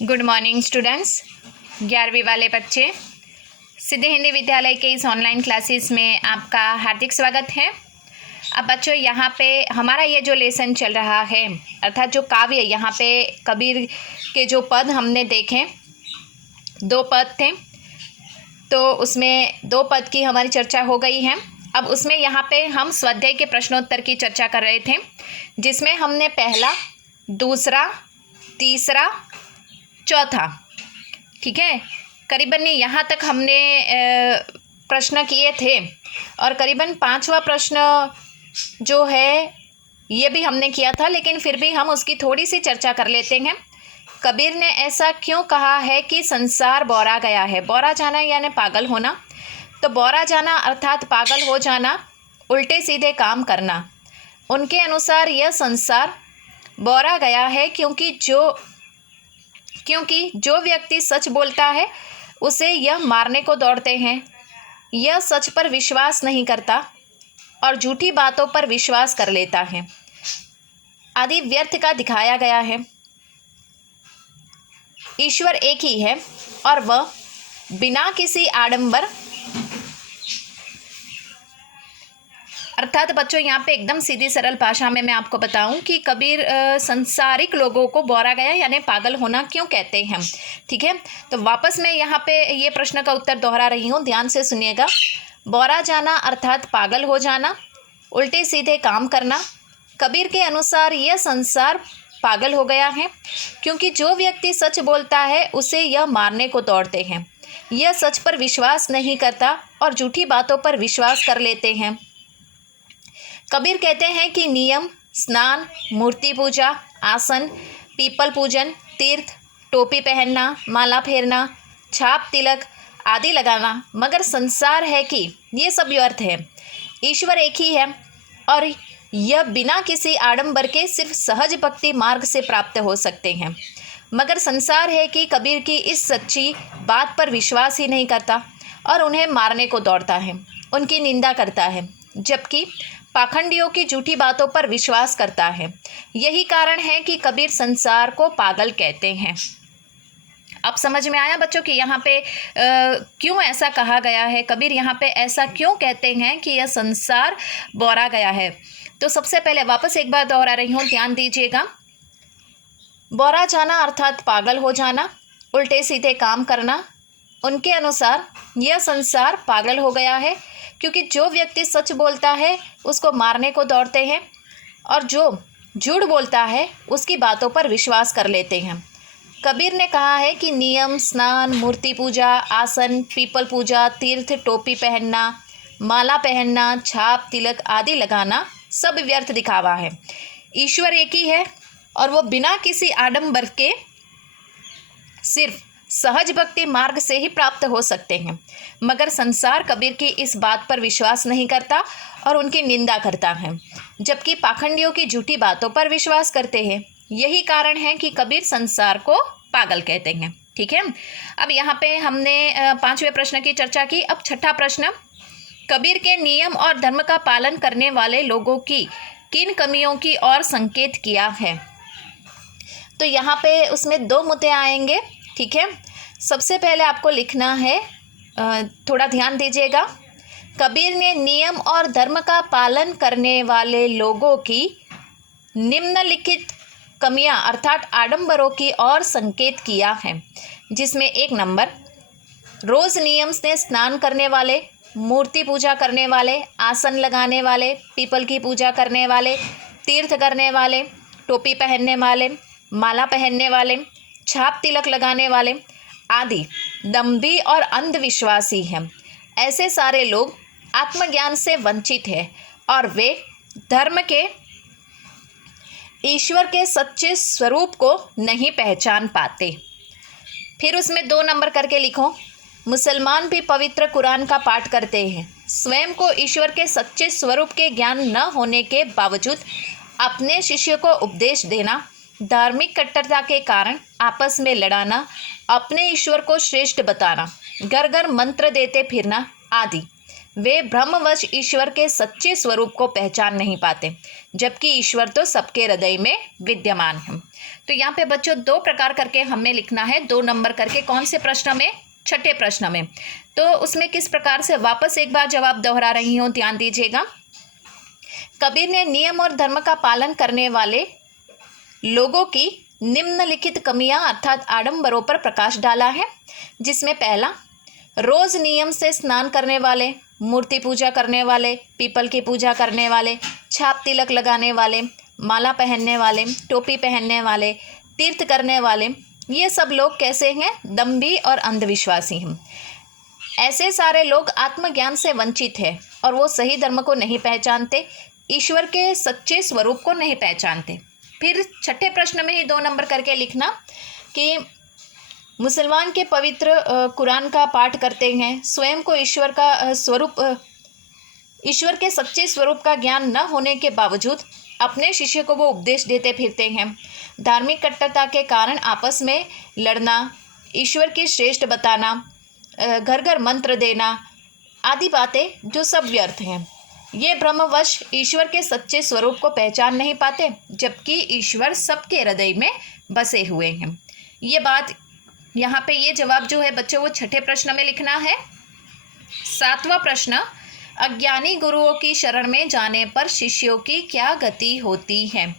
Good morning students. 11वीं वाले बच्चे, सिद्धि हिंदी विद्यालय के इस ऑनलाइन क्लासेस में आपका हार्दिक स्वागत है। अब बच्चों, यहाँ पे हमारा ये जो लेसन चल रहा है, अर्थात जो काव्य, यहाँ पे कबीर के जो पद हमने देखे, 2 पद थे, तो उसमें 2 पद की हमारी चर्चा हो गई है। अब उसमें यहाँ पे हम स्वाध्याय के प्रश्नोत्तर की चर्चा कर रहे थे, जिसमें हमने पहला, दूसरा, तीसरा, चौथा, ठीक है, करीबन यहाँ तक हमने प्रश्न किए थे। और करीबन 5वां प्रश्न जो है ये भी हमने किया था, लेकिन फिर भी हम उसकी थोड़ी सी चर्चा कर लेते हैं। कबीर ने ऐसा क्यों कहा है कि संसार बौरा गया है? बौरा जाना यानी पागल होना। तो बौरा जाना अर्थात पागल हो जाना, उल्टे सीधे काम करना। उनके अनुसार यह संसार बौरा गया है क्योंकि जो व्यक्ति सच बोलता है उसे यह मारने को दौड़ते हैं। यह सच पर विश्वास नहीं करता और झूठी बातों पर विश्वास कर लेता है। आदि व्यर्थ का दिखाया गया है। ईश्वर एक ही है और वह बिना किसी आडंबर, अर्थात बच्चों यहाँ पे एकदम सीधी सरल भाषा में मैं आपको बताऊं कि कबीर संसारिक लोगों को बौरा गया यानी पागल होना क्यों कहते हैं। ठीक है, तो वापस मैं यहाँ पे ये प्रश्न का उत्तर दोहरा रही हूँ, ध्यान से सुनिएगा। बौरा जाना अर्थात पागल हो जाना, उल्टे सीधे काम करना। कबीर के अनुसार यह संसार पागल हो गया है क्योंकि जो व्यक्ति सच बोलता है उसे यह मारने को दौड़ते हैं। यह सच पर विश्वास नहीं करता और झूठी बातों पर विश्वास कर लेते हैं। कबीर कहते हैं कि नियम, स्नान, मूर्ति पूजा, आसन, पीपल पूजन, तीर्थ, टोपी पहनना, माला फेरना, छाप तिलक आदि लगाना, मगर संसार है कि ये सब व्यर्थ है। ईश्वर एक ही है और यह बिना किसी आडंबर के सिर्फ सहज भक्ति मार्ग से प्राप्त हो सकते हैं। मगर संसार है कि कबीर की इस सच्ची बात पर विश्वास ही नहीं करता और उन्हें मारने को दौड़ता है, उनकी निंदा करता है, जबकि पाखंडियों की झूठी बातों पर विश्वास करता है। यही कारण है कि कबीर संसार को पागल कहते हैं। अब समझ में आया बच्चों कि यहाँ पे क्यों ऐसा कहा गया है? कबीर यहाँ पे ऐसा क्यों कहते हैं कि यह संसार बौरा गया है? तो सबसे पहले वापस एक बार दोहरा रही हूँ, ध्यान दीजिएगा। बौरा जाना अर्थात पागल हो जाना, उल्टे सीधे काम करना। उनके अनुसार यह संसार पागल हो गया है क्योंकि जो व्यक्ति सच बोलता है उसको मारने को दौड़ते हैं और जो झूठ बोलता है उसकी बातों पर विश्वास कर लेते हैं। कबीर ने कहा है कि नियम, स्नान, मूर्ति पूजा, आसन, पीपल पूजा, तीर्थ, टोपी पहनना, माला पहनना, छाप तिलक आदि लगाना सब व्यर्थ दिखावा है। ईश्वर एक ही है और वो बिना किसी आडंबर के सिर्फ सहज भक्ति मार्ग से ही प्राप्त हो सकते हैं। मगर संसार कबीर की इस बात पर विश्वास नहीं करता और उनकी निंदा करता है, जबकि पाखंडियों की झूठी बातों पर विश्वास करते हैं। यही कारण है कि कबीर संसार को पागल कहते हैं। ठीक है, अब यहाँ पे हमने 5वें प्रश्न की चर्चा की। अब 6ठा प्रश्न, कबीर के नियम और धर्म का पालन करने वाले लोगों की किन कमियों की ओर संकेत किया है? तो यहाँ पे उसमें 2 मुद्दे आएंगे। ठीक है, सबसे पहले आपको लिखना है, थोड़ा ध्यान दीजिएगा। कबीर ने नियम और धर्म का पालन करने वाले लोगों की निम्नलिखित कमियां अर्थात आडंबरों की ओर संकेत किया है, जिसमें 1 नंबर, रोज नियम से स्नान करने वाले, मूर्ति पूजा करने वाले, आसन लगाने वाले, पीपल की पूजा करने वाले, तीर्थ करने वाले, टोपी पहनने वाले, माला पहनने वाले, छाप तिलक लगाने वाले आदि दंभी और अंधविश्वासी हैं। ऐसे सारे लोग आत्मज्ञान से वंचित हैं और वे धर्म के, ईश्वर के सच्चे स्वरूप को नहीं पहचान पाते। फिर उसमें 2 नंबर करके लिखो, मुसलमान भी पवित्र कुरान का पाठ करते हैं, स्वयं को ईश्वर के सच्चे स्वरूप के ज्ञान न होने के बावजूद अपने शिष्य को उपदेश देना, धार्मिक कट्टरता के कारण आपस में लड़ाना, अपने ईश्वर को श्रेष्ठ बताना, घर घर मंत्र देते फिरना आदि। वे ब्रह्मवश ईश्वर के सच्चे स्वरूप को पहचान नहीं पाते, जबकि ईश्वर तो सबके हृदय में विद्यमान है। तो यहाँ पे बच्चों 2 प्रकार करके हमें लिखना है, 2 नंबर करके। कौन से प्रश्न में? छठे प्रश्न में। तो उसमें किस प्रकार से, वापस एक बार जवाब दोहरा रही हूँ, ध्यान दीजिएगा। कबीर ने नियम और धर्म का पालन करने वाले लोगों की निम्नलिखित कमियां अर्थात आडंबरों पर प्रकाश डाला है, जिसमें पहला, रोज नियम से स्नान करने वाले, मूर्ति पूजा करने वाले, पीपल की पूजा करने वाले, छाप तिलक लगाने वाले, माला पहनने वाले, टोपी पहनने वाले, तीर्थ करने वाले, ये सब लोग कैसे हैं? दम्भी और अंधविश्वासी हैं। ऐसे सारे लोग आत्मज्ञान से वंचित हैं और वो सही धर्म को नहीं पहचानते, ईश्वर के सच्चे स्वरूप को नहीं पहचानते। फिर छठे प्रश्न में ही 2 नंबर करके लिखना कि मुसलमान के पवित्र कुरान का पाठ करते हैं, स्वयं को ईश्वर का स्वरूप, ईश्वर के सच्चे स्वरूप का ज्ञान न होने के बावजूद अपने शिष्य को वो उपदेश देते फिरते हैं। धार्मिक कट्टरता के कारण आपस में लड़ना, ईश्वर की श्रेष्ठ बताना, घर घर मंत्र देना आदि बातें जो सब व्यर्थ हैं। ये ब्रह्मवश ईश्वर के सच्चे स्वरूप को पहचान नहीं पाते, जबकि ईश्वर सबके हृदय में बसे हुए हैं। ये बात यहाँ पे, ये जवाब जो है बच्चों वो छठे प्रश्न में लिखना है। 7वां प्रश्न, अज्ञानी गुरुओं की शरण में जाने पर शिष्यों की क्या गति होती है?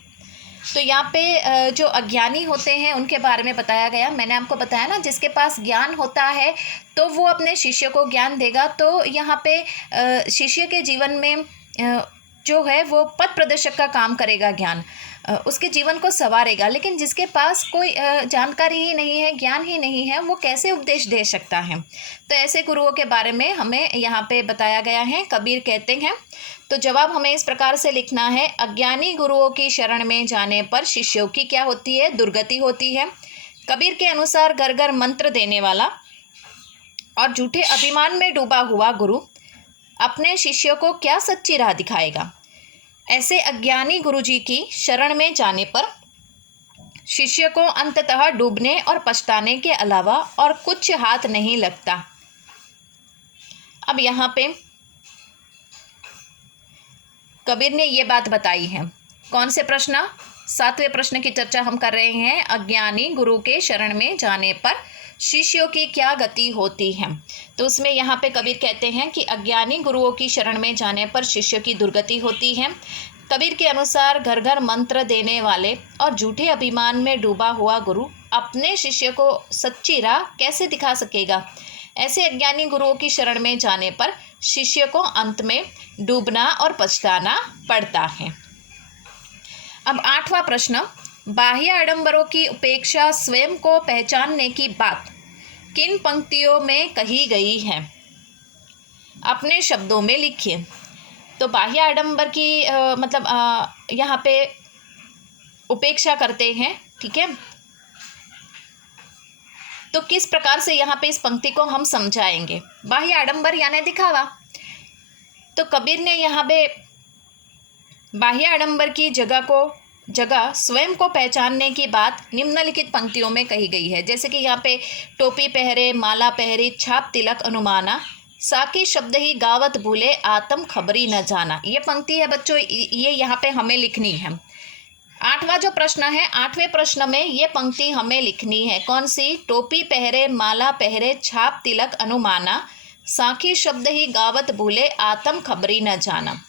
तो यहाँ पे जो अज्ञानी होते हैं उनके बारे में बताया गया। मैंने आपको बताया ना, जिसके पास ज्ञान होता है तो वो अपने शिष्य को ज्ञान देगा। तो यहाँ पे शिष्य के जीवन में जो है वो पथ प्रदर्शक का काम करेगा, ज्ञान उसके जीवन को संवारेगा। लेकिन जिसके पास कोई जानकारी ही नहीं है, ज्ञान ही नहीं है, वो कैसे उपदेश दे सकता है? तो ऐसे गुरुओं के बारे में हमें यहाँ पे बताया गया है। कबीर कहते हैं, तो जवाब हमें इस प्रकार से लिखना है, अज्ञानी गुरुओं की शरण में जाने पर शिष्यों की क्या होती है? दुर्गति होती है। कबीर के अनुसार घर घर मंत्र देने वाला और झूठे अभिमान में डूबा हुआ गुरु अपने शिष्यों को क्या सच्ची राह दिखाएगा? ऐसे अज्ञानी गुरुजी की शरण में जाने पर शिष्य को अंततः डूबने और पछताने के अलावा और कुछ हाथ नहीं लगता। अब यहाँ पे कबीर ने ये बात बताई है। कौन से प्रश्न? 7वें प्रश्न की चर्चा हम कर रहे हैं। अज्ञानी गुरु के शरण में जाने पर शिष्यों की क्या गति होती है? तो उसमें यहाँ पे कबीर कहते हैं कि अज्ञानी गुरुओं की शरण में जाने पर शिष्यों की दुर्गति होती है। कबीर के अनुसार घर घर मंत्र देने वाले और झूठे अभिमान में डूबा हुआ गुरु अपने शिष्य को सच्ची राह कैसे दिखा सकेगा? ऐसे अज्ञानी गुरुओं की शरण में जाने पर शिष्य को अंत में डूबना और पछताना पड़ता है। अब 8वां प्रश्न, बाह्य आडंबरों की उपेक्षा स्वयं को पहचानने की बात किन पंक्तियों में कही गई है? अपने शब्दों में लिखिए। तो बाह्य आडंबर की यहाँ पे उपेक्षा करते हैं, ठीक है। तो किस प्रकार से यहाँ पे इस पंक्ति को हम समझाएंगे? बाह्य आडंबर यानी दिखावा। तो कबीर ने यहाँ पे बाह्य आडंबर की जगह स्वयं को पहचानने की बात निम्नलिखित पंक्तियों में कही गई है। जैसे कि यहाँ पे टोपी पहरे, माला पहरी, छाप तिलक अनुमाना, साकी शब्द ही गावत भूले, आत्म खबरी न जाना। ये पंक्ति है बच्चों, ये यहाँ पे हमें लिखनी है। 8वां जो प्रश्न है, 8वें प्रश्न में ये पंक्ति हमें लिखनी है। कौन सी? टोपी पहरे, माला पहरे, छाप तिलक अनुमाना, साकी शब्द ही गावत भूले, आत्म खबरी न जाना।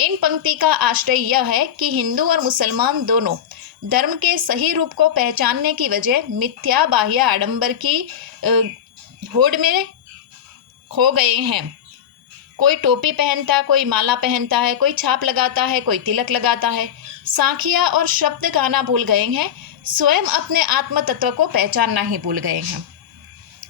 इन पंक्ति का आश्रय यह है कि हिंदू और मुसलमान दोनों धर्म के सही रूप को पहचानने की वजह मिथ्या बाह्य आडंबर की होड़ में खो गए हैं। कोई टोपी पहनता, कोई माला पहनता है, कोई छाप लगाता है, कोई तिलक लगाता है, साखिया और शब्द गाना भूल गए हैं, स्वयं अपने आत्म तत्व को पहचानना ही भूल गए हैं।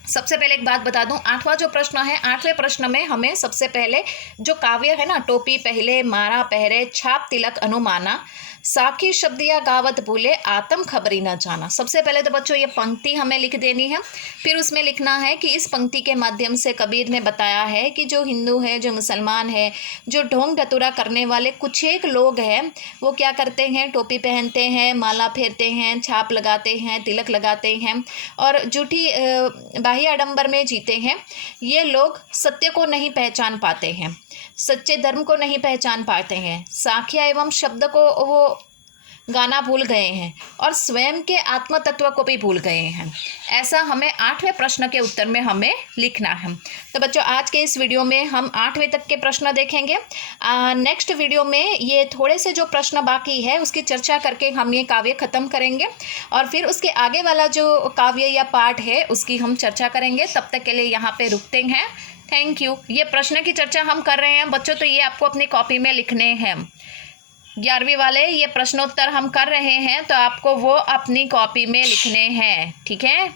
सबसे पहले एक बात बता दूं, 8वां जो प्रश्न है, 8वें प्रश्न में हमें सबसे पहले जो काव्य है ना, टोपी पहले, माला पहरे, छाप तिलक अनुमाना, साखी शब्द या गावत भूले, आत्म खबरी न जाना। सबसे पहले तो बच्चों ये पंक्ति हमें लिख देनी है। फिर उसमें लिखना है कि इस पंक्ति के माध्यम से कबीर ने बताया है कि जो हिंदू है, जो मुसलमान है, जो ढोंग ढतुरा करने वाले कुछ एक लोग हैं, वो क्या करते हैं? टोपी पहनते हैं, माला फेरते हैं, छाप लगाते हैं, तिलक लगाते हैं और झूठी बाह्य आडंबर में जीते हैं। ये लोग सत्य को नहीं पहचान पाते हैं, सच्चे धर्म को नहीं पहचान पाते हैं। साखिया एवं शब्द को वो गाना भूल गए हैं और स्वयं के आत्म तत्व को भी भूल गए हैं। ऐसा हमें 8वें प्रश्न के उत्तर में हमें लिखना है। तो बच्चों आज के इस वीडियो में हम 8वें तक के प्रश्न देखेंगे। नेक्स्ट वीडियो में ये थोड़े से जो प्रश्न बाकी है उसकी चर्चा करके हम ये काव्य ख़त्म करेंगे और फिर उसके आगे वाला जो काव्य या पाठ है उसकी हम चर्चा करेंगे। तब तक के लिए यहाँ पे रुकते हैं। Thank you. ये प्रश्न की चर्चा हम कर रहे हैं बच्चों, तो ये आपको अपनी कॉपी में लिखने हैं। 11वीं वाले ये प्रश्नोत्तर हम कर रहे हैं तो आपको वो अपनी कॉपी में लिखने हैं, ठीक है।